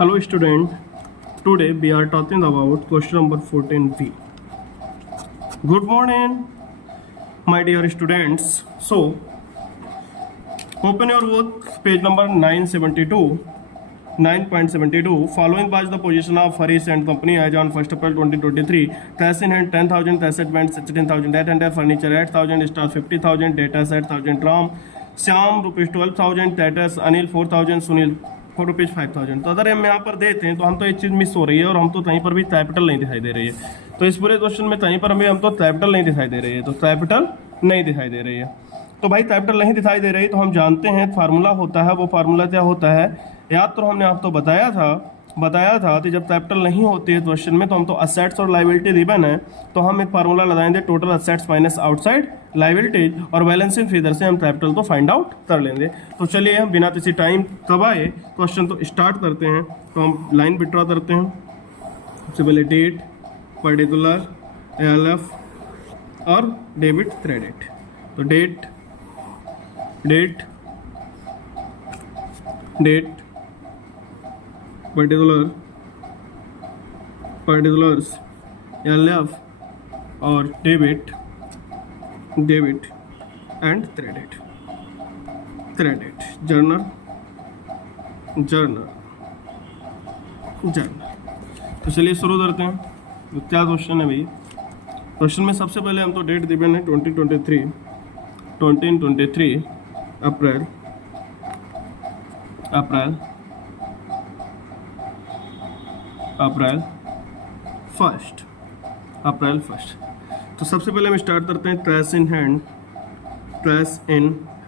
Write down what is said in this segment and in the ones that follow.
Hello student, today we are talking about question number 14b. Good morning my dear students. So open your book, page number 9.72. Following was the position of Harish and company as on 1st April 2023. Cash in hand 10,000, asset band 16,800, furniture 8,000, staff 50,000, data set 1,000, RAM Shyam rupees 12,000, टेटस Anil 4,000, Sunil rupees 5,000। तो अगर हम यहाँ पर देते हैं तो हम तो एक चीज़ मिस हो रही है और हम तो कहीं पर भी कैपिटल नहीं दिखाई दे रही है। तो इस पूरे क्वेश्चन में कहीं पर हमें हम तो कैपिटल नहीं दिखाई दे रही है, तो कैपिटल नहीं दिखाई दे रही है। तो भाई कैपिटल नहीं दिखाई दे रही तो हम जानते हैं फार्मूला होता है, वो फार्मूला क्या होता है याद तो हमने आपको बताया था कि जब कैपिटल नहीं होती है क्वेश्चन में तो हम तो असेट्स और लाइबिलिटी गिवन है तो हम एक फार्मूला लगाएंगे total assets minus outside liabilities और बैलेंसिंग फिगर से हम कैपिटल को फाइंड आउट कर लेंगे। तो चलिए हम बिना किसी टाइम कबाए क्वेश्चन तो स्टार्ट करते हैं। तो हम लाइन विड्रॉ करते हैं। सबसे पहले डेट, पर्टिकुलर, एलएफ और डेबिट क्रेडिट। तो डेट पर्टिकुलर्स, एलएफ और डेबिट एंड क्रेडिट। जर्नल। तो चलिए शुरू करते हैं। तो क्या क्वेश्चन है भाई? क्वेश्चन में सबसे पहले हम तो डेट गिवन है 2023 अप्रैल फर्स्ट। तो सबसे पहले हम स्टार्ट करते हैं cash in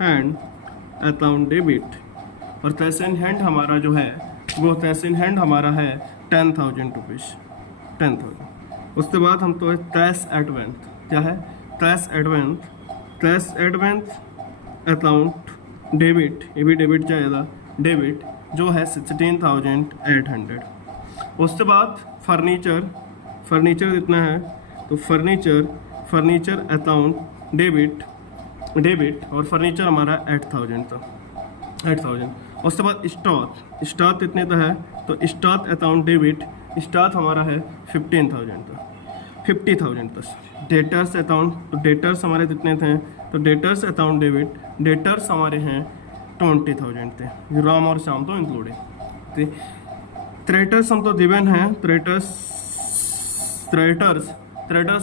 hand account debit. और कैश इन हैंड हमारा जो है वो कैश इन हैंड हमारा है 10,000 रुपीज़। 10,000। उसके बाद हम तो कैश एडवांस। क्या है? कैश एडवांस अकाउंट डेबिट, ये भी डेबिट जाएगा, डेबिट जो है 16,800। उसके बाद फर्नीचर कितना है? तो फर्नीचर अकाउंट डेबिट और फर्नीचर हमारा 8,000 था। 8,000। उसके बाद स्टॉक कितने का है? तो स्टॉक अकाउंट डेबिट, स्टॉक हमारा है 15,000 था। 50,000 तक। डेटर्स अकाउंट, तो डेटर्स हमारे कितने थे? तो डेटर्स अकाउंट डेबिट, डेटर्स हमारे हैं 20,000 थे। राम और श्याम तो इंक्लूड है। क्रेडिटर्स हम तो गिवन है, क्रेडिटर्स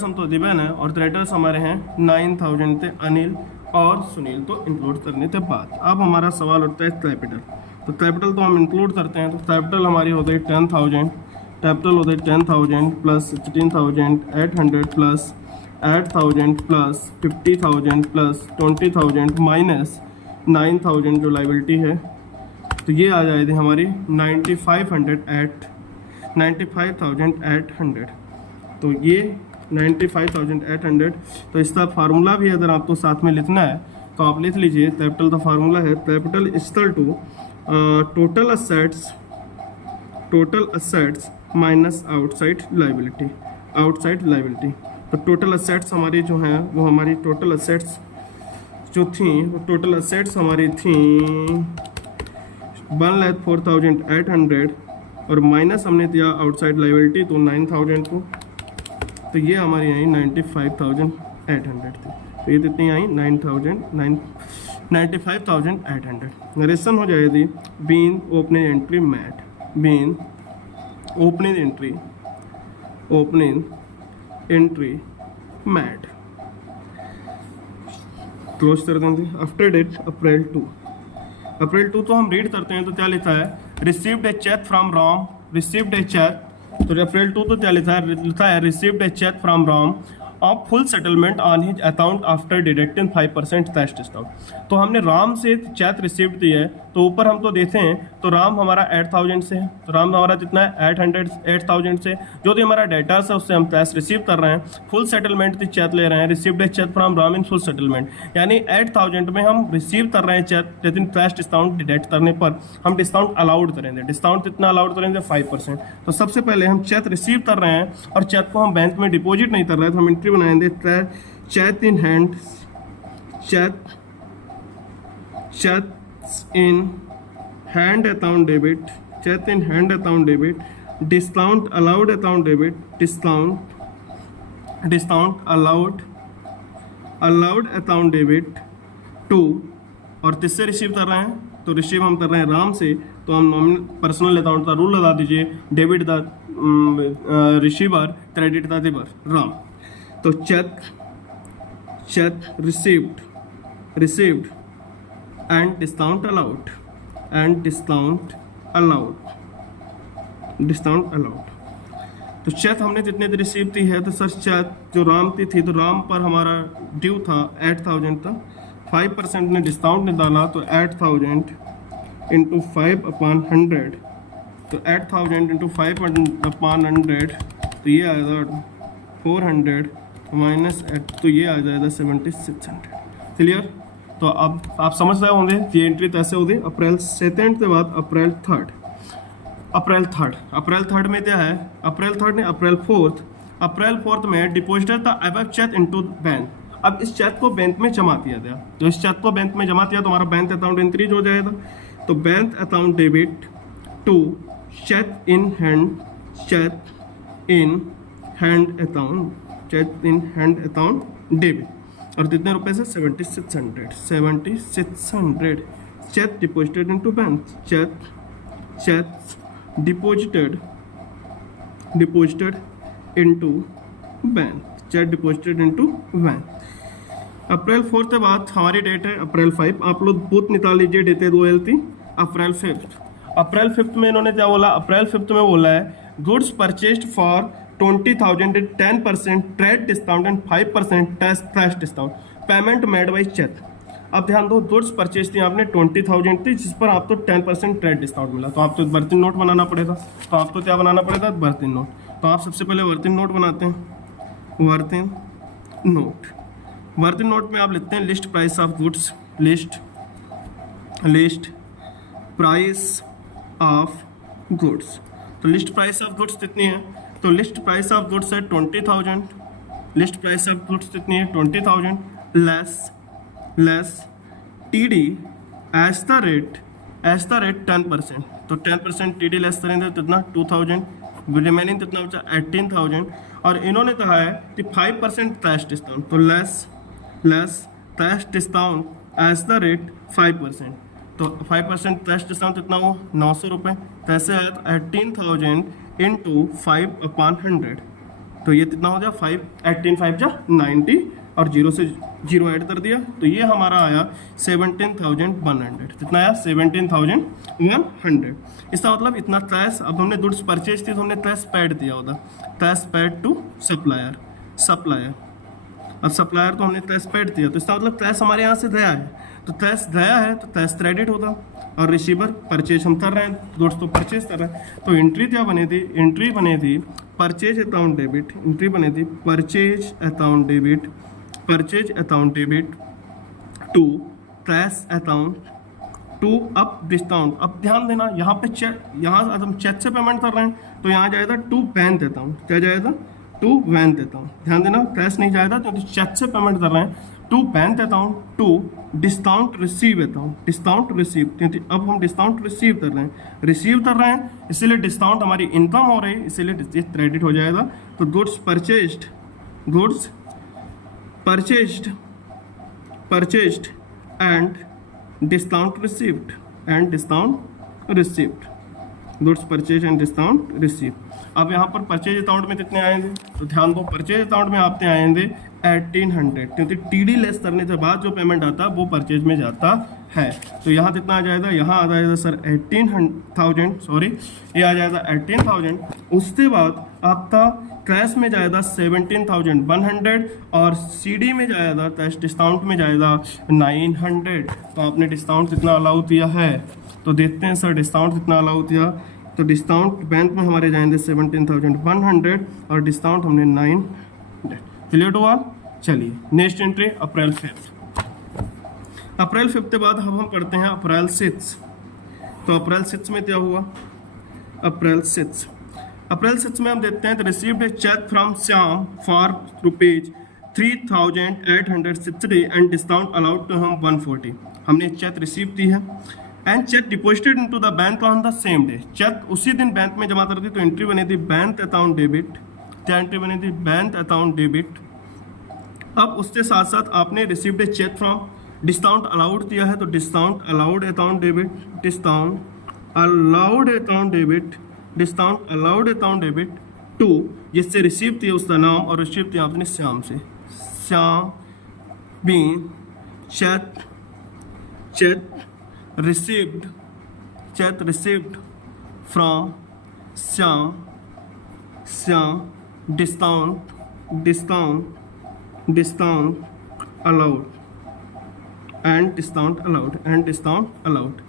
हम तो गिवन है और क्रेडिटर्स हमारे हैं 9,000 थे। अनिल और सुनील तो इंक्लूड करने के बाद अब हमारा सवाल उठता है कैपिटल। तो कैपिटल तो हम इंक्लूड करते हैं। तो कैपिटल हमारी होती है 10,000, कैपिटल होता है 10,000 plus 16,800 plus 8,000 plus 50,000 plus 20,000 minus 9,000 जो लाइबिलिटी है। तो ये आ जाएगी हमारी 95,800। तो ये 95,800। तो इसका फार्मूला भी अगर आपको साथ में लिखना है तो आप लिख लीजिए। कैपिटल का फार्मूला है capital equal to total assets minus outside liability. तो टोटल असेट्स हमारी जो हैं वो हमारी टोटल असेट्स जो थी वो टोटल असेट्स हमारी थी 1,04,800 और माइनस हमने दिया आउटसाइड लाइबिलिटी तो 9,000 को। तो ये हमारी आई 95,800 थी। तो ये कितनी आई 95,800। नरेशन हो जाएगी being opening entry made, being opening entry made. Close कर देंगे। आफ्टर डेट अप्रैल 2 तो हम रीड करते हैं तो क्या लिखा है? Received a cheque from Ram, received a cheque. तो अप्रैल 2 तो क्या लिखा है? Received a cheque from Ram of full settlement on his account after deducting 5% cash discount. तो हमने राम से चेक रिसीव्ड दी है तो ऊपर हम तो देते हैं तो राम हमारा 8,000 से है। तो राम हमारा कितना है 8,000 से। जो भी हमारा डेटा है उससे हम कैश रिसीव कर रहे हैं। फुल सेटलमेंट की चेक ले रहे हैं, received a cheque from Ram in full settlement, यानी 8,000 में हम रिसीव कर रहे हैं चेक, लेकिन कैश डिस्काउंट डिडक्ट करने पर हम डिस्काउंट अलाउड करेंगे। डिस्काउंट कितना अलाउड करेंगे? 5%। तो सबसे पहले हम चेक रिसीव कर रहे हैं और चेक को हम बैंक में डिपॉजिट नहीं कर रहे हैं तो हम एंट्री बनाएंगे cheque in hand, cheque in hand account debit cheque in hand account debit, discount allowed account debit, discount allowed account debit to, और किससे रिसीव कर रहे हैं, तो रिसीव हम कर रहे हैं राम से, तो हम नॉमिनल पर्सनल अकाउंट का रूल लगा दीजिए, debit the receiver, credit the giver, Ram. तो cheque received and discount allowed. तो चेक हमने जितने की रिसीव की है, तो सर चेक जो राम की थी, तो राम पर हमारा ड्यू था 8000 था, 5% ने डिस्काउंट ने डाला, तो 8000 इंटू 5/100, तो 8000 इंटू 5/100, तो ये आएगा 400 माइनस 8, तो ये आ जाएगा 7600। क्लियर? तो अब आप समझ रहे होंगे ये एंट्री कैसे होगी। अप्रैल 2 के बाद अप्रैल 3 में क्या है, अप्रैल 3 ने अप्रैल 4 में deposited the above cheque into bank. अब इस चेक को बैंक में जमा किया गया, तो इस चेक को बैंक में जमा किया तो हमारा बैंक अकाउंट इंक्रीज हो जाएगा। तो bank account debit to cheque in hand account debit, और कितने रुपए से 7600 cheque deposited into bank, cheque deposited into bank. April 4 के बाद हमारी डेट है अप्रैल 5। आप लोग बूथ निकाल लीजिए, डेट है थी अप्रैल 5 में इन्होंने क्या बोला, अप्रैल 5 में बोला है goods purchased for 20,000 at 10% trade discount and 5% flash discount, payment made by cheque. अब ध्यान दो, गुड्स परचेज थी आपने 20,000 थी, जिस पर आपको 10% ट्रेड डिस्काउंट मिला, तो आपको वर्किंग नोट बनाना पड़ेगा। तो आपको क्या बनाना पड़ेगा, वर्किंग नोट। तो आप सबसे पहले वर्किंग नोट बनाते हैं। वर्किंग नोट में आप लिखते हैं list price of goods, list price of goods. तो लिस्ट प्राइस ऑफ गुड्स कितनी है, तो लिस्ट प्राइस ऑफ गुड्स है 20,000, लिस्ट प्राइस ऑफ गुड्स कितनी है 20,000 less TD as the rate 10%, तो 10% TD लेस करेंगे कितना 2,000, रिमेनिंग कितना बचा 18,000। और इन्होंने कहा है कि 5% कैश डिस्काउंट, तो less cash discount as the rate 5%, तो 5% कैश डिस्काउंट कितना हो 900 रुपये, कैसे है 18,000 इंटू 5/100, तो ये कितना हो गया 18,5 और 0 से 0 ऐड कर दिया, तो ये हमारा आया 17,100। कितना आया 17,100। इसका मतलब इतना कैश, अब हमने गुड्स परचेज थी तो हमने कैश पेड दिया होता, कैश पेड टू सप्लायर। अब सप्लायर तो हमने कैश पेड दिया, तो इसका मतलब कैश हमारे यहाँ से गया है, तो कैश गया है तो कैश क्रेडिट होगा। और रिसीवर परचेज हम कर रहे हैं, गुड्स तो परचेज कर रहे हैं, तो एंट्री क्या बनी थी, एंट्री बनी थी परचेज अकाउंट डेबिट, एंट्री बनी थी purchase account debit to cash account to up discount. अब ध्यान देना, यहाँ पे चेक, यहाँ हम चेक से पेमेंट कर रहे हैं, तो यहाँ जाएगा टू बैंक देता हूँ, क्या जाएगा टू बैंक देता हूँ। ध्यान देना, कैश नहीं जाएगा क्योंकि चेक से पेमेंट कर रहे हैं, to bank account to discount receive account, discount receive, क्योंकि अब हम डिस्काउंट रिसीव कर रहे हैं, इसीलिए डिस्काउंट हमारी इनकम हो रही है, इसीलिए क्रेडिट हो जाएगा। तो goods purchased and discount received goods purchase and discount receive. अब यहाँ पर परचेज अकाउंट में कितने आएंगे, तो ध्यान दो, परचेज अकाउंट में आपके आएंगे 1800, क्योंकि TD लेस करने के बाद जो पेमेंट आता है वो परचेज में जाता है। तो यहाँ कितना आ जाएगा, यहाँ आ जाएगा सर 18,000, सॉरी ये आ जाएगा 18,000। उसके बाद आपका कैश में जाएगा 17,100 और CD में जाएगा, कैश डिस्काउंट में जाएगा 900। तो आपने डिस्काउंट कितना अलाउ किया है, तो देखते हैं सर डिस्काउंट कितना अलाउ किया। तो डिस्काउंट बैंक में हमारे जाएंगे 17,100 और डिस्काउंट हमने 900। Clear to all. चलिए नेक्स्ट एंट्री अप्रैल 5। अप्रैल 5 के बाद अब हम करते हैं अप्रैल 6। तो अप्रैल 6 में क्या हुआ, अप्रैल 6 में हम देखते हैं तो received a cheque from Shyam for ₹3,860 and discount allowed to हम 140। हमने चेक रिसीव की है and cheque deposited into the bank on the same day, cheque उसी दिन बैंक में जमा कर दी तो एंट्री बनी थी बैंक अकाउंट डेबिट, क्या एंट्री बनी थी बैंक अकाउंट डेबिट। अब उसके साथ साथ आपने received a cheque from, discount allowed दिया है तो discount allowed account debit, discount allowed account debit, discount allowed account debit to, जिससे रिसीव थी उसका नाम और रिसीव थी आपने श्याम से, Shyam been cheque, cheque received, cheque received from Shyam, Shyam discount, discount, discount allowed and discount allowed and discount allowed.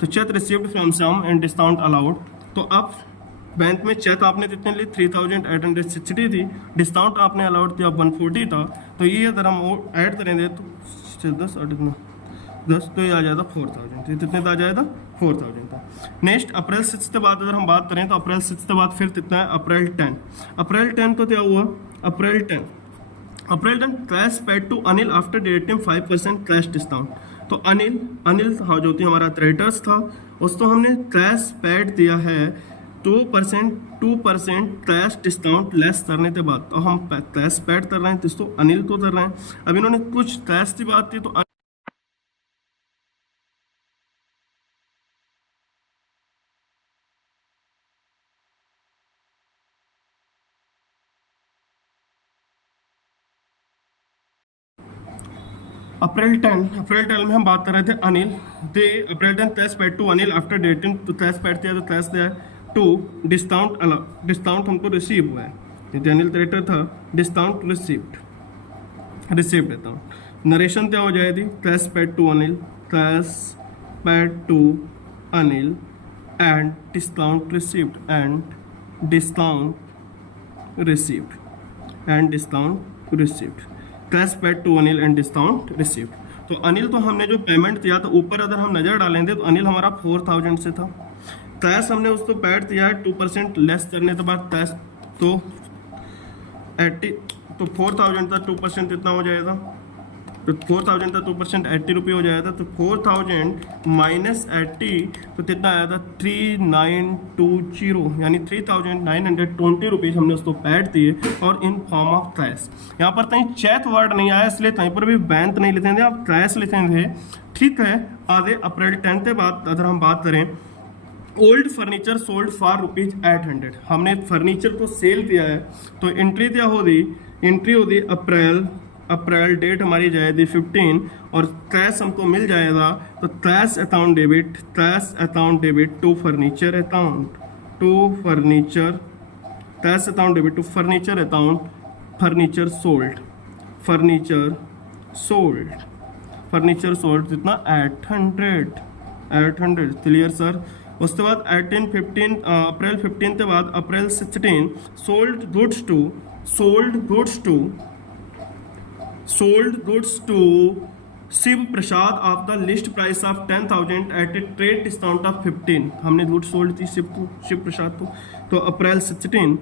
तो cheque received from Shyam and discount allowed. तो अब बैंक में चेक आपने कितने ली 3860 थी, डिस्काउंट आपने अलाउड किया 140 था, तो ये अगर हम ऐड करेंगे तो 10 तो ये आ जाएगा 4000, ये कितने का आ जाएगा 4000 था। नेक्स्ट अप्रैल 6 के बाद अगर हम बात करें तो अप्रैल 6 के बाद फिर कितना है अप्रैल 10, अप्रैल 10 तो क्या हुआ April 10, April 10 cash paid to Anil after deducting 5% cash discount. तो अनिल, अनिल हाँ जो थी हमारा क्रेडिटर्स था, उसको हमने कैश पेड दिया है 2% कैश डिस्काउंट लेस करने के बाद, तो हम कैश पेड कर रहे हैं तो अनिल को कर रहे हैं। अब इन्होंने कुछ कैश की बात की तो अप्रैल 10 में हम बात कर रहे थे Anil, the April 10 cash paid to Anil after dating, तो कैश पेड किया तो कैश दिया टू डिस्काउंट अलाउ, डिस्काउंट हमको रिसीव हुआ है, यदि अनिल क्रेडिटर था discount received, received account. Narration क्या हो जाएगी cash paid to Anil, cash paid to Anil and discount received, and discount received, and discount received, cash paid to Anil and discount received. तो अनिल तो हमने जो पेमेंट किया तो ऊपर अगर हम नजर डालेंगे तो अनिल हमारा 4000 से था, कैश हमने उसको पेड दिया है 2% लेस करने के बाद कैश तो 80, तो 4000 का 2% कितना हो जाएगा, तो 4000 का 2% 80 रुपये हो जाएगा, तो 4000 माइनस 80 तो कितना आया था 3920, यानी 3920 रुपीज़ हमने उसको पैड दिए और इन फॉर्म ऑफ कैश। यहाँ पर कहीं चेक वर्ड नहीं आया इसलिए कहीं पर भी बैंक नहीं लिखेंगे, आप कैश लिखेंगे, ठीक है। आगे अप्रैल 10 के बाद अगर हम बात करें ओल्ड फर्नीचर सोल्ड फॉर ₹800, हमने फर्नीचर को सेल किया है तो एंट्री क्या होगी, एंट्री होगी अप्रैल डेट हमारी जाएगी 15 और कैश हमको मिल जाएगा, तो cash account debit, cash account debit to furniture account, to furniture, cash account debit to furniture account, furniture sold, furniture sold, furniture sold कितना 800, क्लियर सर। उसके बाद 15 अप्रैल 15 के बाद April 16 sold goods to, sold goods to, sold goods to Shiv Prasad of the list price of 10,000 at a trade discount of 15, हमने goods sold थी शिव प्रसाद को, तो अप्रैल 16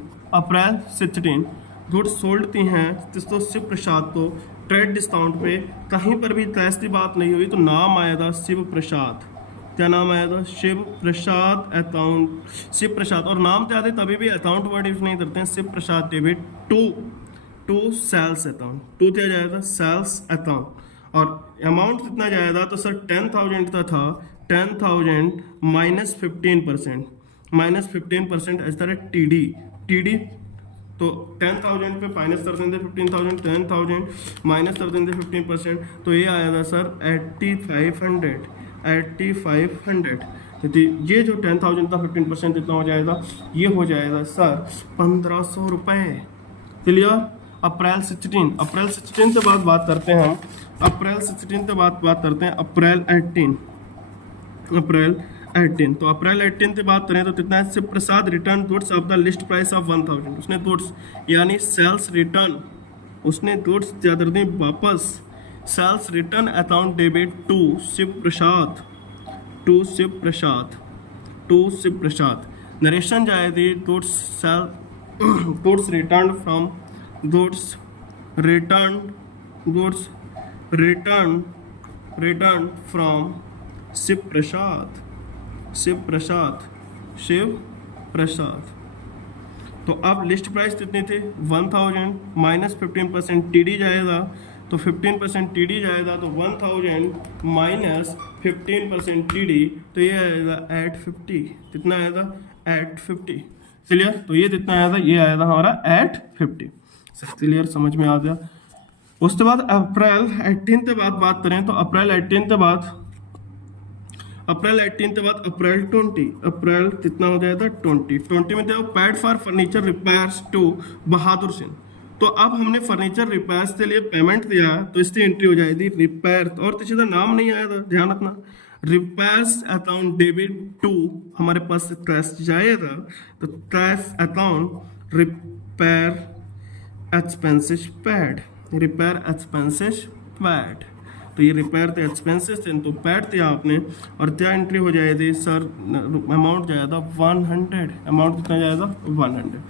goods sold थी हैं जिसको शिव प्रसाद को ट्रेड डिस्काउंट पे, कहीं पर भी कैश की बात नहीं हुई तो नाम आया था शिव प्रसाद, क्या नाम आया था शिव प्रसाद अकाउंट, शिव प्रसाद, और नाम क्या थे तभी भी अकाउंट वर्ड यूज नहीं करते हैं, Shiv Prasad debit to sales account, to क्या जाएगा सेल्स अकाउंट, और अमाउंट कितना जाएगा तो सर 10,000 का था, 10,000 माइनस 15% इस तरह टी डी, तो 10,000 पे माइनस कर देंगे 15,000, 10,000 माइनस कर देंगे 15%, तो ये आएगा सर 8,500, तो ये जो 10,000 का 15% इतना हो जाएगा, ये हो जाएगा सर 1,500 रुपये, क्लियर। अप्रैल 16 के बाद बात करते हैं हम, अप्रैल 16 के बाद बात करते हैं अप्रैल 18, तो अप्रैल 18 की बात करें तो कितना है Shiv Prasad return goods of the list price of 1,000, उसने गुड्स यानी सेल्स रिटर्न, उसने गुड्स ज्यादा दी वापस, sales return account debit to Shiv Prasad, to Shiv Prasad, narration जाएगी goods sale, goods return from, goods return from Shiv Prasad, Shiv Prasad, Shiv Prasad. तो अब लिस्ट प्राइस कितनी थी 1000 माइनस 15% टीडी जाएगा, तो 15% टीडी जाएगा, तो 1000 माइनस 15% टीडी, तो ये आएगा 850। कितना आएगा 850। क्लियर, तो ये कितना आया था, ये आया था हमारा 850। क्लियर, समझ में आ गया। उसके बाद अप्रैल 18 के बाद बात करें तो अप्रैल 18 के बाद अप्रैल 18 के बाद अप्रैल 20, अप्रैल कितना हो जाएगा 20 में देखो paid for furniture repairs to Bahadur Singh. तो अब हमने फर्नीचर रिपेयर्स के लिए पेमेंट दिया, तो इसकी एंट्री हो जाएगी रिपेयर, और किसी का नाम नहीं आया था, ध्यान रखना। रिपेयर्स अकाउंट डेबिट टू, हमारे पास कैश जाएगा, तो cash account repair expenses pad, repair expenses pad. तो ये रिपेयर थे एक्सपेंसेस थे, तो पैड थे आपने, और क्या एंट्री हो जाएगी सर, अमाउंट जाएगा 100, अमाउंट कितना जाएगा 100।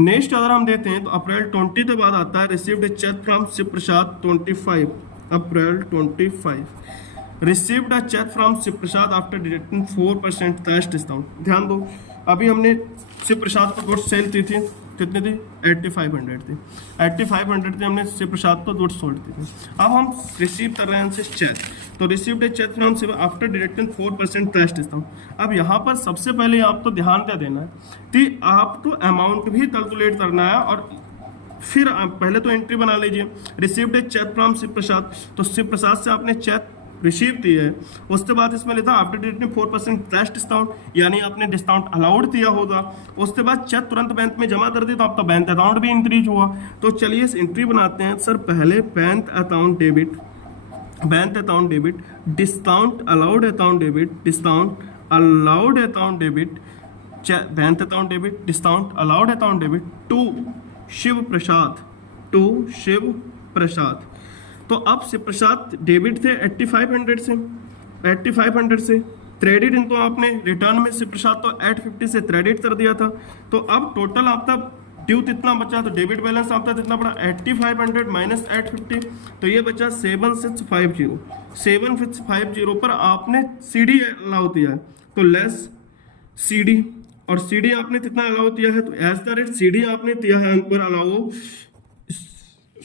नेक्स्ट अगर हम देखते हैं तो अप्रैल 20 के बाद आता है received a cheque from Shiv Prasad 25, April 25 received a cheque from Shiv Prasad after deducting 4% cash discount. ध्यान दो, अभी हमने शिव प्रसाद को गुड्स सेल की थी, कितनी थी 8500 थी, 8500 थी, हमने शिव प्रसाद को गुड्स सोल्ड की थी। अब हम रिसीव कर रहे हैं उनसे चेक, तो received a cheque from Shiv after deducting 4% cash discount. अब यहाँ पर सबसे पहले आपको ध्यान क्या देना है कि आपको अमाउंट भी कैलकुलेट करना है, और फिर आप पहले तो एंट्री बना लीजिए received a cheque from Shiv Prasad, तो शिव प्रसाद से आपने चेक रिसीव की है, उसके बाद इसमें लिखा आफ्टर डिडक्टिंग 4% कैश डिस्काउंट, यानी आपने डिस्काउंट अलाउड किया होगा। उसके बाद चेक तुरंत बैंक में जमा कर दी, तो आपका बैंक अकाउंट भी इंक्रीज हुआ। तो चलिए इस एंट्री बनाते हैं। सर पहले bank account debit, bank account debit, discount allowed account debit, discount allowed account debit, bank account debit, discount allowed account debit to Shiv Prasad, to Shiv Prasad. तो अब शिव प्रसाद डेबिट थे 8500 से, 8500 से क्रेडिट इनको आपने रिटर्न में शिव प्रसाद तो 850 से क्रेडिट कर दिया था। तो अब टोटल आपका ड्यू कितना बचा, तो डेबिट बैलेंस आपका कितना पड़ा 8500 माइनस 850, तो ये बचा 7650। 7650 पर आपने सीडी अलाउ किया है, तो लेस सीडी, और सीडी आपने कितना अलाउ किया है, तो एज द रेट सीडी आपने दिया है पर अलाउ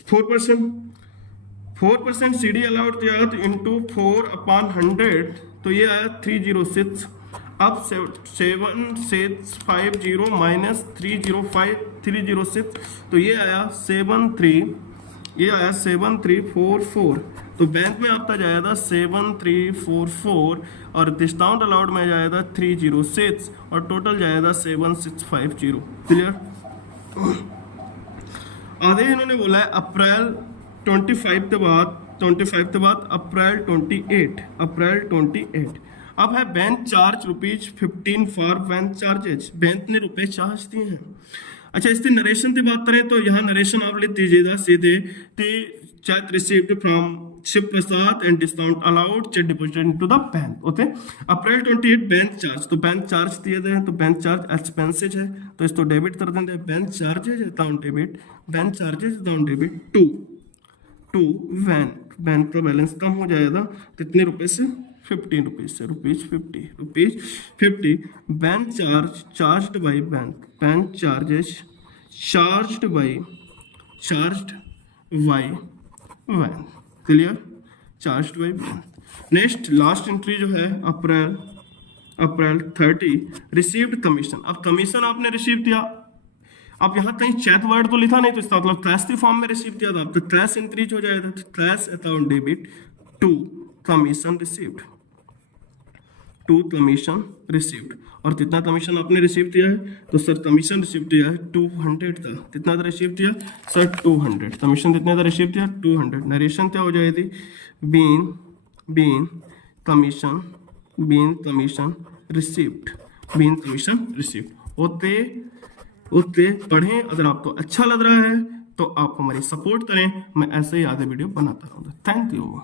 4% सीडी अलाउड दिया है, तो इंटू 4/100, तो ये आया 306। अब 7650 माइनस 306, तो ये आया 7344। तो बैंक में आपका जाएगा 7344, और डिस्काउंट अलाउड में जाएगा 306, और टोटल जाएगा 7650। क्लियर। आगे इन्होंने बोला है अप्रैल 25 के बाद अप्रैल 28, अप्रैल 28। अब है bank charge ₹15 for bank charges, bank ने रुपए चार्ज दिए हैं। अच्छा, इसके नरेशन की बात करें तो यहाँ नरेशन आप लिख दीजिएगा सीधे, cheque received from Shiv Prasad and discount allowed, cheque deposited into the bank. Okay, April 28 bank charge, तो बैंक चार्ज दिए गए हैं, तो बैंक चार्ज एक्सपेंसेज है, तो इसको डेबिट कर देंगे। Bank charges account debit, bank charges account debit to bank का बैलेंस कम हो जाएगा कितने रुपए से, 15 रुपीज से, ₹50 bank charge charged by bank, bank charges charged by bank. Clear, charged by bank. Next last entry जो है अप्रैल 30 रिसीव्ड कमीशन। अब कमीशन आपने रिसीव किया, अब यहाँ कहीं चेक वर्ड तो लिखा नहीं, तो इसका मतलब कैश की फॉर्म में रिसीव किया था, तो कैश इंक्रीज हो जाएगा, तो cash account debit to commission received, to commission received. और कितना कमीशन आपने रिसीव किया है, तो सर कमीशन रिसीव किया है 200 था। कितना था रिसीव किया सर 200, कमीशन कितना था रिसीव किया 200। नरेशन क्या हो जाएगी, बीन कमीशन रिसीव्ड। होते पढ़ें। अगर आपको अच्छा लग रहा है तो आप हमारी सपोर्ट करें, मैं ऐसे ही आगे वीडियो बनाता रहूँगा। Thank you.